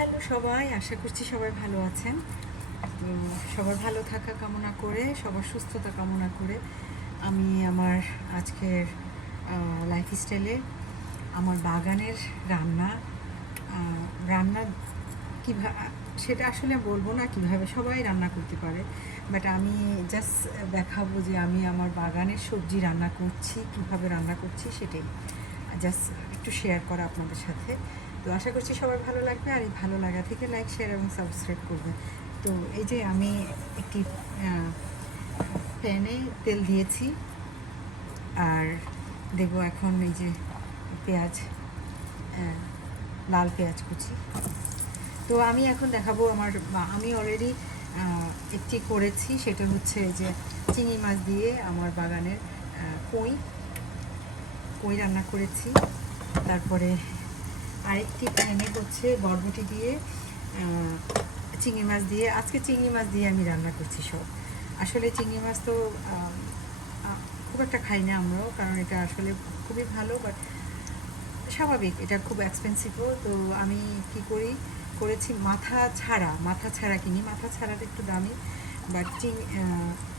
Hello সবাই, আশা করছি সবাই ভালো আছেন। তো সবার ভালো থাকা কামনা করে, সবার সুস্থতা কামনা করে আমি আমার আজকের লাইফস্টাইলে আমার বাগানের রান্না রান্না কীভাবে সেটা আসলে বলবো না কীভাবে সবাই রান্না করতে পারে, বাট আমি জাস্ট দেখাবো যে আমি আমার বাগানের সবজি রান্না করছি, কীভাবে রান্না করছি সেটাই জাস্ট একটু শেয়ার করা আপনাদের সাথে। তো আশা করছি সবার ভালো লাগবে, আর এই ভালো লাগা থেকে লাইক, শেয়ার এবং সাবস্ক্রাইব করবেন। তো এই যে আমি একটি প্যানে তেল দিয়েছি, আর দেবো এখন এই যে পেঁয়াজ, লাল পেঁয়াজ কুচি। তো আমি এখন দেখাবো আমি অলরেডি একটি করেছি, সেটা হচ্ছে যে চিংড়ি মাছ দিয়ে আমার বাগানের কই রান্না করেছি। তারপরে আরেকটি প্যানে হচ্ছে বরবটি দিয়ে চিংড়ি মাছ দিয়ে, আজকে চিংড়ি মাছ দিয়ে আমি রান্না করছি সব। আসলে চিংড়ি মাছ তো খুব একটা খাই না আমরাও, কারণ এটা আসলে খুবই ভালো, বাট স্বাভাবিক এটা খুব এক্সপেন্সিভও। তো আমি কি করেছি মাথা ছাড়া কিনি, মাথা ছাড়াটা একটু দামি, বাট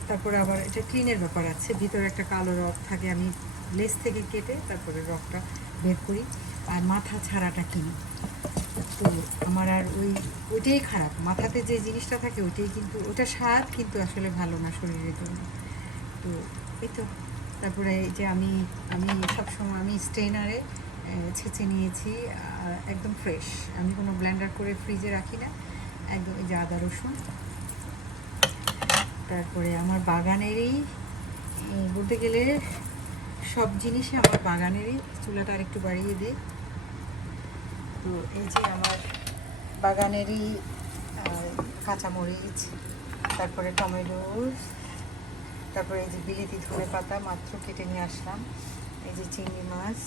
তারপরে আবার এটা ক্লিনের ব্যাপার আছে, ভিতরে একটা কালো রক থাকে, আমি লেস থেকে কেটে তারপরে রকটা বের করি, আর মাথা ছাড়াটা কিনি। তো আমার আর ওইটাই খারাপ, মাথাতে যে জিনিসটা থাকে ওইটাই, কিন্তু ওটা স্বাদ কিন্তু আসলে ভালো না শরীরের জন্য। তো এই তো তারপরে এই যে আমি সবসময় আমি স্ট্রেনারে ছেঁচে নিয়েছি, একদম ফ্রেশ, আমি কোনো ব্লেন্ডার করে ফ্রিজে রাখি না, একদম এই যে আদা রসুন। তারপরে আমার বাগানেরই বলতে গেলে সব জিনিসই আমার বাগানেরই, চুলাটা আর একটু বাড়িয়ে দিই। তো এই যে আমার বাগানেরই কাঁচামরিচ, তারপরে টমেটো, তারপরে এই যে বিলিতি ধনেপাতা মাত্র কেটে নিয়ে আসলাম, এই যে চিংড়ি মাছ,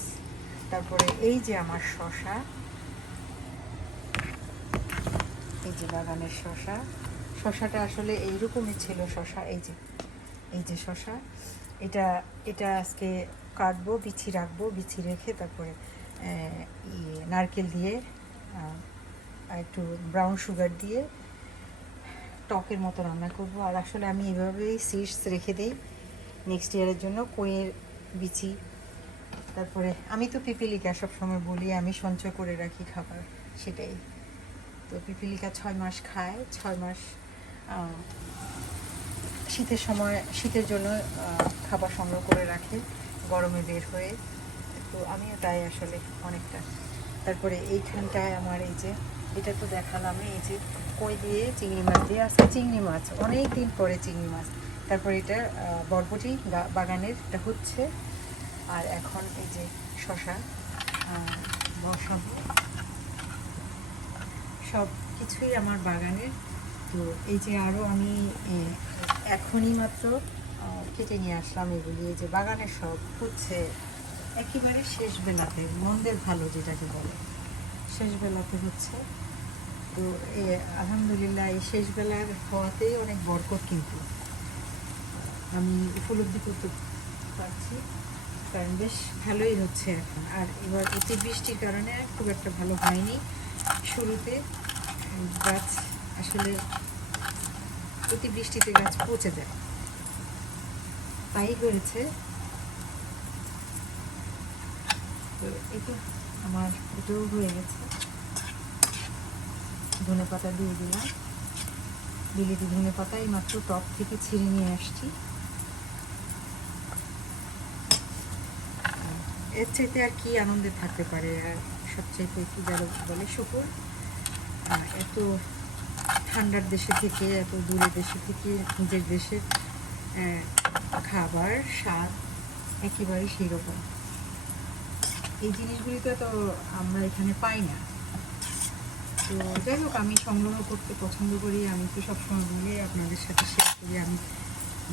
তারপরে এই যে আমার শসা, এই যে বাগানের শসাটা আসলে এইরকমই ছিল শসা, এই যে শসা, এটা আজকে কাটবো, বিচি রেখে তারপরে নারকেল দিয়ে আর একটু ব্রাউন সুগার দিয়ে টকের মতো রান্না করব। আর আসলে আমি এভাবেই সিডস রেখে দিই নেক্সট ইয়ারের জন্য, কইয়ের বিচি। তারপরে আমি তো পিপিলিকা সবসময় বলি আমি সঞ্চয় করে রাখি খাবার, সেটাই। তো পিপিলিকা 6 মাস খায়, 6 মাস শীতের জন্য খাবার সংগ্রহ করে রাখে, গরমে বের হয়ে। তো আমিও তাই আসলে অনেকটা। তারপরে এইখানটায় আমার এই যে এটা তো দেখালাম, এই যে কই দিয়ে চিংড়ি মাছ দিয়ে, আজকে চিংড়ি মাছ, অনেক দিন পরে চিংড়ি মাছ। তারপরে এটা বরবটি বাগানের এটা হচ্ছে, আর এখন এই যে শসা বসাবো, সব কিছুই আমার বাগানের। তো এই যে আরও আমি এখনই মাত্র কেটে নিয়ে আসলাম এগুলি, এই যে বাগানের সব হচ্ছে একেবারে শেষ বেলাতে, মন্দের ভালো যেটাকে বলে, শেষ বেলাতে হচ্ছে। তো আলহামদুলিল্লাহ এই শেষ বেলার হওয়াতেই অনেক বরকত কিন্তু আমি উপলব্ধি করতে পারছি, কারণ বেশ ভালোই হচ্ছে এখন। আর এবার অতিবৃষ্টির কারণে খুব একটা ভালো হয়নি শুরুতে, গাছ আসলে অতিবৃষ্টিতে গাছ পচে যায়, তাই হয়েছে। তো এটা আমার এটাও হয়ে গেছে, ধনে পাতা দিয়ে দিলাম, বিলিতি ধনে পাতা এই মাত্র টপ থেকে ছিঁড়ে নিয়ে আসছি। এর চাইতে আর কি আনন্দে থাকতে পারে, আর সবচাইতে কি যারা বলে শুকুর, এত ঠান্ডার দেশে থেকে, এত দূরের দেশে থেকে নিজের দেশের খাবার স্বাদ একেবারেই সেই রকম। এই জিনিসগুলি তো আমরা এখানে পাই না। তো যাই হোক, আমি সংগ্রহ করতে পছন্দ করি, আমি তো সবসময় বলে আপনাদের সাথে শেয়ার করি, আমি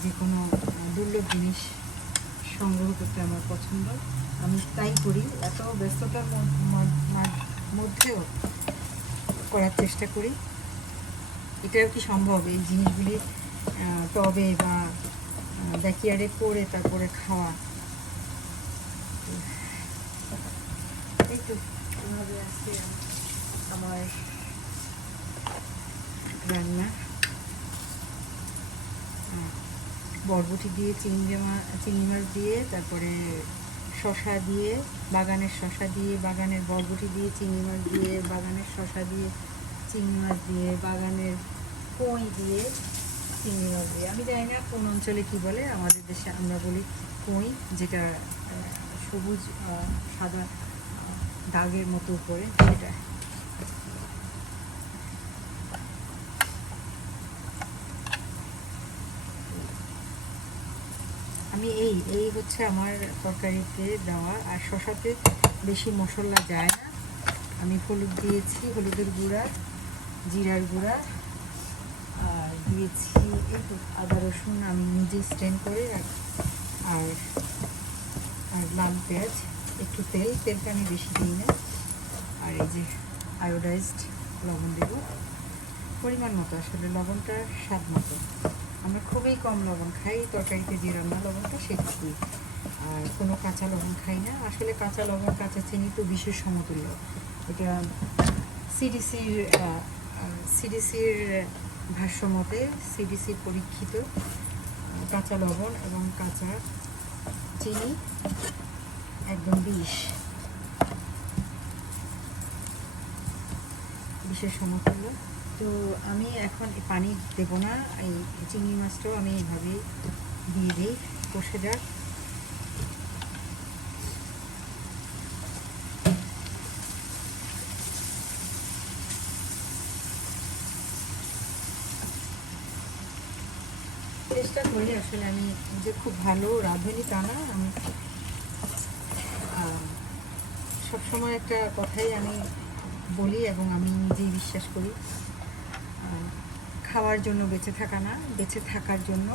যে কোনো দুর্লভ জিনিস সংগ্রহ করতে আমার পছন্দ, আমি তাই করি। এত ব্যস্ততার মধ্যেও করার চেষ্টা করি। এটাও কি সম্ভব এই জিনিসগুলি টবে বা ব্যাকইয়ার্ডে করে তারপরে খাওয়া? এই তো এভাবে আজকে আমার রান্না। বরবটি দিয়ে চিংড়ি মাছ দিয়ে, তারপরে শসা দিয়ে, বাগানের শসা দিয়ে, বাগানের বরবটি দিয়ে, চিংড়ি মাছ দিয়ে, বাগানের শসা দিয়ে, চিংড়ি মাছ দিয়ে, বাগানের কই দিয়ে, চিংড়ি মাছ দিয়ে। আমি জানি না কোন অঞ্চলে কি বলে, আমাদের দেশে আমরা বলি কই, যেটা সবুজ সাদা দাগের মতো উপরে, সেটা। আমি এই হচ্ছে আমার তরকারিতে দেওয়া। আর শসাতে বেশি মশলা যায় না। আমি হলুদ দিয়েছি, হলুদের গুঁড়া, জিরার গুঁড়া, আর দিয়েছি একটু আদা রসুন আমি নিজে স্ট্রেন করে রাখি, আর লাল পেঁয়াজ, একটু তেলটা আমি বেশি দিই না। আর এই যে আয়োডাইজড লবণ দেব পরিমাণ মতো, আসলে লবণটা স্বাদ মতো। আমরা খুবই কম লবণ খাই তরকারিতে, যে রান্না লবণটা সেটুকুই, আর কোনো কাঁচা লবণ খাই না। আসলে কাঁচা লবণ, কাঁচা চিনি তো বিশেষ সমতুল্য। এটা সিডিসির ভাষ্য মতে, সিডিসি পরীক্ষিত কাঁচা লবণ এবং কাঁচা চিনি একদম বিশেষ সমতুল্য। তো আমি এখন পানি দেবো না, এই চিংড়ি মাছটাও আমি এইভাবে দিয়ে দিই, কষে যাক। চেষ্টা করি, আসলে আমি যে খুব ভালো রাঁধুনি তা না। আমি সবসময় একটা কথাই আমি বলি এবং আমি নিজেই বিশ্বাস করি, খাওয়ার জন্য বেঁচে থাকা না, বেঁচে থাকার জন্য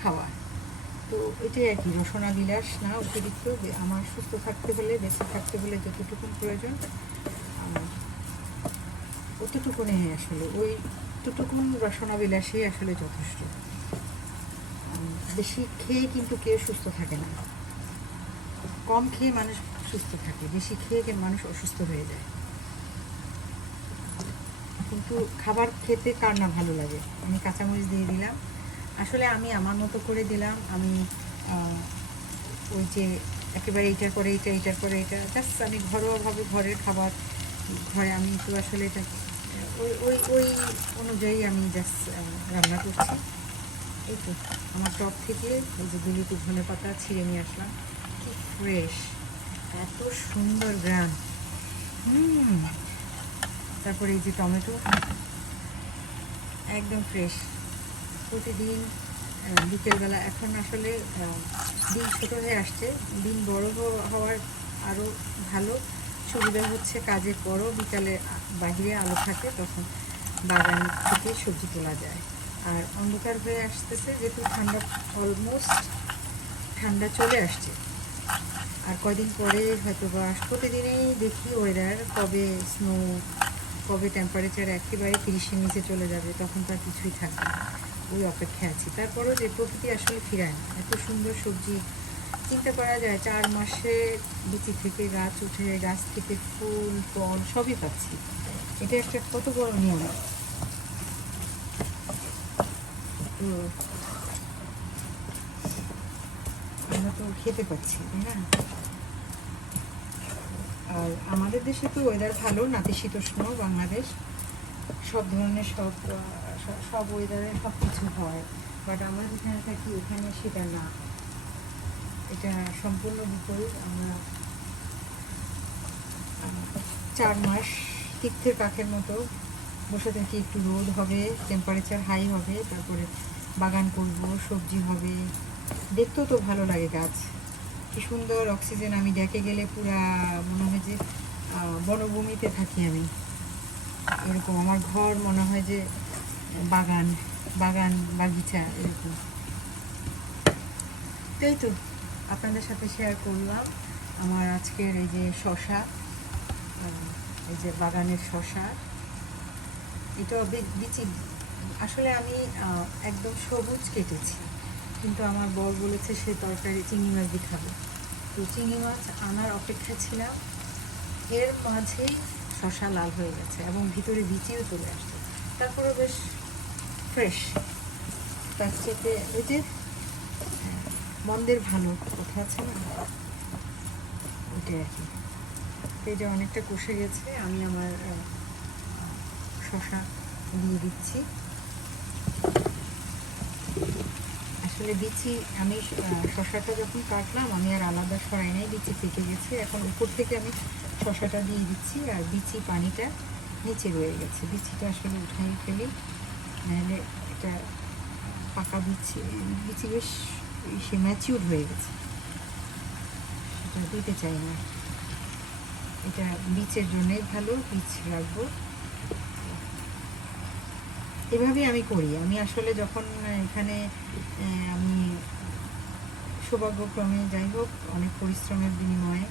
খাওয়া। তো এটাই আর কি, রসনা বিলাস না অতিরিক্ত। আমার সুস্থ থাকতে হলে, বেঁচে থাকতে হলে যতটুকু প্রয়োজন অতটুকুনি, আসলে ওইটুকুন রসনা বিলাসই আসলে যথেষ্ট। বেশি খেয়ে কিন্তু কেউ সুস্থ থাকে না। কম খেয়ে মানুষ সুস্থ থাকে, বেশি খেয়ে মানুষ অসুস্থ হয়ে যায়। কিন্তু খাবার খেতে কার না ভালো লাগে। আমি কাঁচামরিচ দিয়ে দিলাম, আসলে আমি আমার মতো করে দিলাম। আমি ওই যে একেবারে এইটার পরে এইটা, এইটার পরে এটা, জাস্ট আমি ঘরোয়াভাবে ঘরের খাবার, ঘরে আমি তো আসলে এটা ওই অনুযায়ী আমি জাস্ট রান্না করছি। এই তো আমার টপ থেকে এই যে দুলিতে ধনে পাতা ছিঁড়ে নিয়ে আসলাম, কি ফ্রেশ, এত সুন্দর গ্রাম। তারপরে এই যে টমেটো একদম ফ্রেশ। প্রতিদিন বিকেলবেলা, এখন আসলে দিন ছোটো হয়ে আসছে, দিন বড় হওয়ার আরও ভালো সুবিধা হচ্ছে, কাজের পরও বিকালে বাহিরে আলো থাকে, তখন বাগান থেকে সবজি তোলা যায়। আর অন্ধকার হয়ে আসতেছে, যেহেতু অলমোস্ট ঠান্ডা চলে আসছে। আর কয়দিন পরে হয়তো বা প্রতিদিনেই দেখি ওয়েদার কবে স্নো, কবে টেম্পারেচার একেবারে 30-এর নিচে চলে যাবে, তখন তার কিছুই থাকবে না। ওই অপেক্ষায় আছি। তারপরেও যে প্রকৃতি আসলে ফিরায় না, এত সুন্দর সবজি চিন্তা করা যায় 4 মাসে বিচি থেকে গাছ উঠে, গাছ থেকে ফুল ফল সবই পাচ্ছি। এটা একটা কত বড় নিয়ম। তো আমরা তো খেতে পাচ্ছি, তাই না? আর আমাদের দেশে তো ওয়েদার ভালো, নাতিশীতোষ্ণ বাংলাদেশ, সব ধরনের সব ওয়েদারে সব কিছু হয়। বাট আমরা যেখানে থাকি এখানে সেটা না, এটা সম্পূর্ণ বিপরীত। আমরা 4 মাস তীর্থের কাকের মতো বসে থাকি, একটু রোদ হবে, টেম্পারেচার হাই হবে, তারপরে বাগান করব, সবজি হবে, দেখতেও তো ভালো লাগে। গাছ কি সুন্দর অক্সিজেন, আমি ডেকে গেলে পুরা মনে হয় যে বনভূমিতে থাকি আমি, এরকম। আমার ঘর মনে হয় যে বাগান বাগিচা এরকম। তাই তো আপনাদের সাথে শেয়ার করলাম আমার আজকের এই যে শসা, এই যে বাগানের শসা। এটা বিচি, আসলে আমি একদম সবুজ কেটেছি, কিন্তু আমার বর বলেছে সে তরকারি চিংড়ি মাছ দিয়ে খাবে। তো চিংড়ি মাছ আনার অপেক্ষা ছিলাম, এর মাঝেই শসা লাল হয়ে গেছে এবং ভিতরে বিচিও চলে আসছে। তারপরে বেশ ফ্রেশ। তার থেকে ওই যে মন্দের ভালো কথা আছে না, ওইটাই আর কি। এই যে অনেকটা কষে গেছে, আমি আমার শসা দিয়ে দিচ্ছি। আসলে বিচি আমি শসাটা যখন কাটলাম আমি আর আলাদা সরাই নাই, বিচি থেকে গেছে। এখন উপর থেকে আমি শসাটা দিয়ে দিচ্ছি, আর বিচি পানিটা নিচে রয়ে গেছে। বিচিটা আসলে উঠাই ফেলি, নাহলে এটা পাকা বিচি বিচি বেশ সে ম্যাচিউর হয়ে গেছে, সেটা দিতে চাই না। এটা বীচের জন্যই ভালো, বীচ রাখবো। এভাবেই আমি করি। আমি আসলে যখন এখানে আমি সৌভাগ্যক্রমে যাই হোক অনেক পরিশ্রমের বিনিময়ে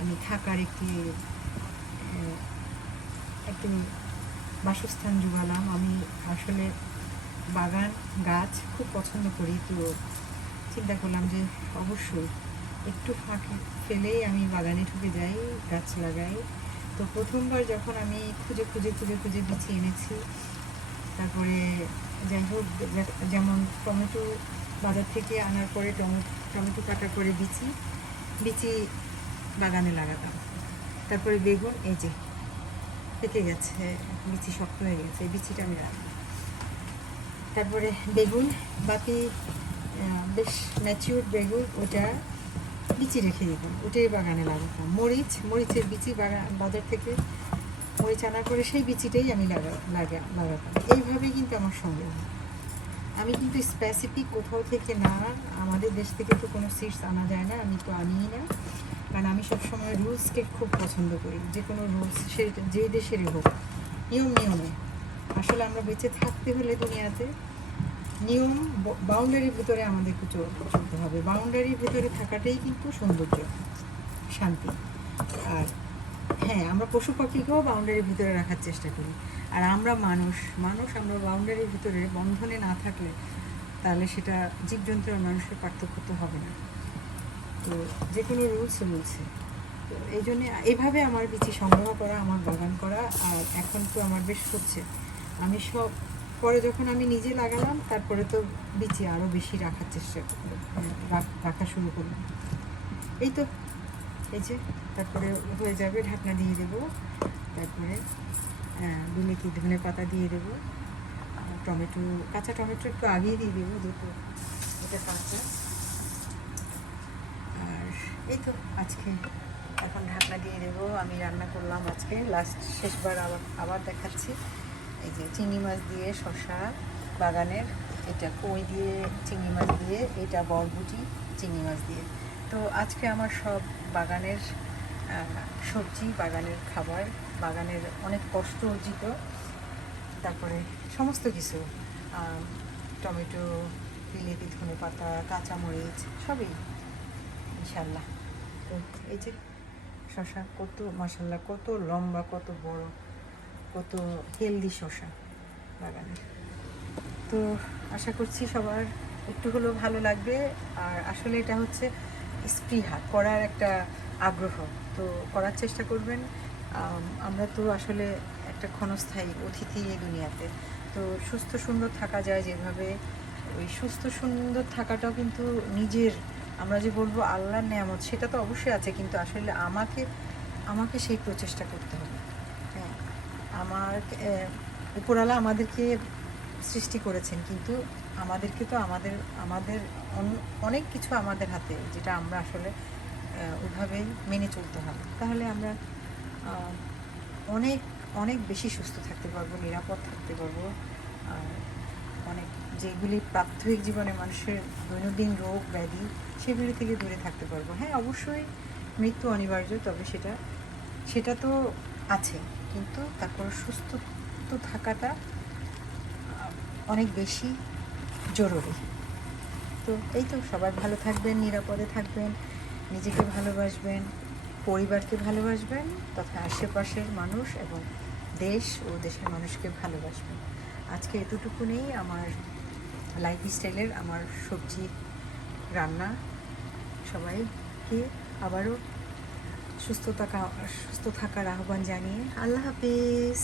আমি থাকার একটু বাসস্থান জোগালাম। আমি আসলে বাগান গাছ খুব পছন্দ করি, তো চিন্তা করলাম যে অবশ্যই একটু ফাঁকি ফেলেই আমি বাগানে ঢুকে যাই, গাছ লাগাই। তো প্রথমবার যখন আমি খুঁজে খুঁজে খুঁজে খুঁজে বিচি এনেছি, তারপরে যাই হোক যেমন টমেটো বাজার থেকে আনার পরে টমেটো কাটার পরে বিচি বাগানে লাগাতাম। তারপরে বেগুন, এই যে পেকে গেছে, বিচি শক্ত হয়ে গেছে, এই বিচিটা আমি রাখবো। তারপরে বেগুন বাকি বেশ ম্যাচিউর বেগুন, ওটা বিচি রেখে দিতাম, ওটাই বাগানে লাগাতাম। মরিচের বিচি বাজার থেকে মরিচ আনার পরে সেই বিচিটাই আমি লাগাতাম। এইভাবেই কিন্তু আমার সংগ্রহ। আমি কিন্তু স্পেসিফিক কোথাও থেকে না, আমাদের দেশ থেকে তো কোনো সিডস আনা যায় না, আমি তো আনিই না। কারণ আমি সবসময় রুলসকে খুব পছন্দ করি, যে কোনো রুলস সে যে দেশেরই হোক, নিয়মে। আসলে আমরা বেঁচে থাকতে হলে দুনিয়াতে নিয়ম বাউন্ডারির ভিতরে আমাদেরকে চলতে হবে। বাউন্ডারির ভিতরে থাকাটাই কিন্তু সৌন্দর্য, শান্তি। আর হ্যাঁ, আমরা পশু পাখিকেও বাউন্ডারির ভিতরে রাখার চেষ্টা করি। আর আমরা মানুষ আমরা বাউন্ডারির ভিতরে বন্ধনে না থাকলে তাহলে সেটা জীবজন্তু আর মানুষের পার্থক্য তো হবে না। তো যে কোনো রুলসে তো এই জন্যে এইভাবে আমার বিচি সংগ্রহ করা, আমার বাগান করা। আর এখন তো আমার বেশ হচ্ছে, আমি সব পরে যখন আমি নিজে লাগালাম তারপরে তো বিচি আরও বেশি রাখার চেষ্টা রাখা শুরু করলাম। এই তো এই যে তারপরে হয়ে যাবে, ঢাকনা দিয়ে দেবো। তারপরে বিলেতি ধনে পাতা দিয়ে দেবো, টমেটো কাঁচা টমেটো একটু আগেই দিয়ে দেবো, দুটো এটা কাঁচা। আর এই তো আজকে এখন ঢাকনা দিয়ে দেবো। আমি রান্না করলাম আজকে শেষবার আবার দেখাচ্ছি। এই যে চিংড়ি মাছ দিয়ে শসা বাগানের, এটা কই দিয়ে চিংড়ি মাছ দিয়ে, এটা বরবটি চিংড়ি মাছ দিয়ে। তো আজকে আমার সব বাগানের সবজি, বাগানের খাবার, বাগানের অনেক কষ্ট অর্জিত, তারপরে সমস্ত কিছু, টমেটো, বিলেতি ধনে পাতা, কাঁচামরিচ, সবই ইনশাল্লাহ। তো এই যে শসা, কত মাশাল্লাহ, কত লম্বা, কত বড়, কত হেলদি শসা বাগানে। তো আশা করছি সবার একটু হলেও ভালো লাগবে। আর আসলে এটা হচ্ছে স্পৃহা করার একটা আগ্রহ, তো করার চেষ্টা করবেন। আমরা তো আসলে একটা ক্ষণস্থায়ী অতিথি এই দুনিয়াতে, তো সুস্থ সুন্দর থাকা যায় যেভাবে, ওই সুস্থ সুন্দর থাকাটাও কিন্তু নিজের, আমরা যে বলবো আল্লাহর নেয়ামত, সেটা তো অবশ্যই আছে, কিন্তু আসলে আমাকে সেই প্রচেষ্টা করতে হবে। হ্যাঁ, উপরওয়ালা আমাদেরকে সৃষ্টি করেছেন, কিন্তু আমাদেরকে তো আমাদের অনেক কিছু আমাদের হাতে, যেটা আমরা আসলে ওইভাবেই মেনে চলতে হবে। তাহলে আমরা অনেক অনেক বেশি সুস্থ থাকতে পারবো, নিরাপদ থাকতে পারবো। অনেক যেগুলি প্রাত্যহিক জীবনে মানুষের দৈনন্দিন রোগ ব্যাধি, সেগুলি থেকে দূরে থাকতে পারবো। হ্যাঁ, অবশ্যই মৃত্যু অনিবার্য, তবে সেটা তো আছে, কিন্তু তারপর সুস্থ তো থাকাটা অনেক বেশি জরুরি। তো এই তো, সবাই ভালো থাকবেন, নিরাপদে থাকবেন, নিজেকে ভালোবাসবেন, পরিবারকে ভালোবাসবেন, তথা আশেপাশের মানুষ এবং দেশ ও দেশের মানুষকে ভালোবাসবেন। আজকে এতটুকুনেই আমার লাইফস্টাইলের, আমার সবজি রান্না। সবাইকে আবারও সুস্থ থাকার আহ্বান জানিয়ে আল্লাহ হাফিজ।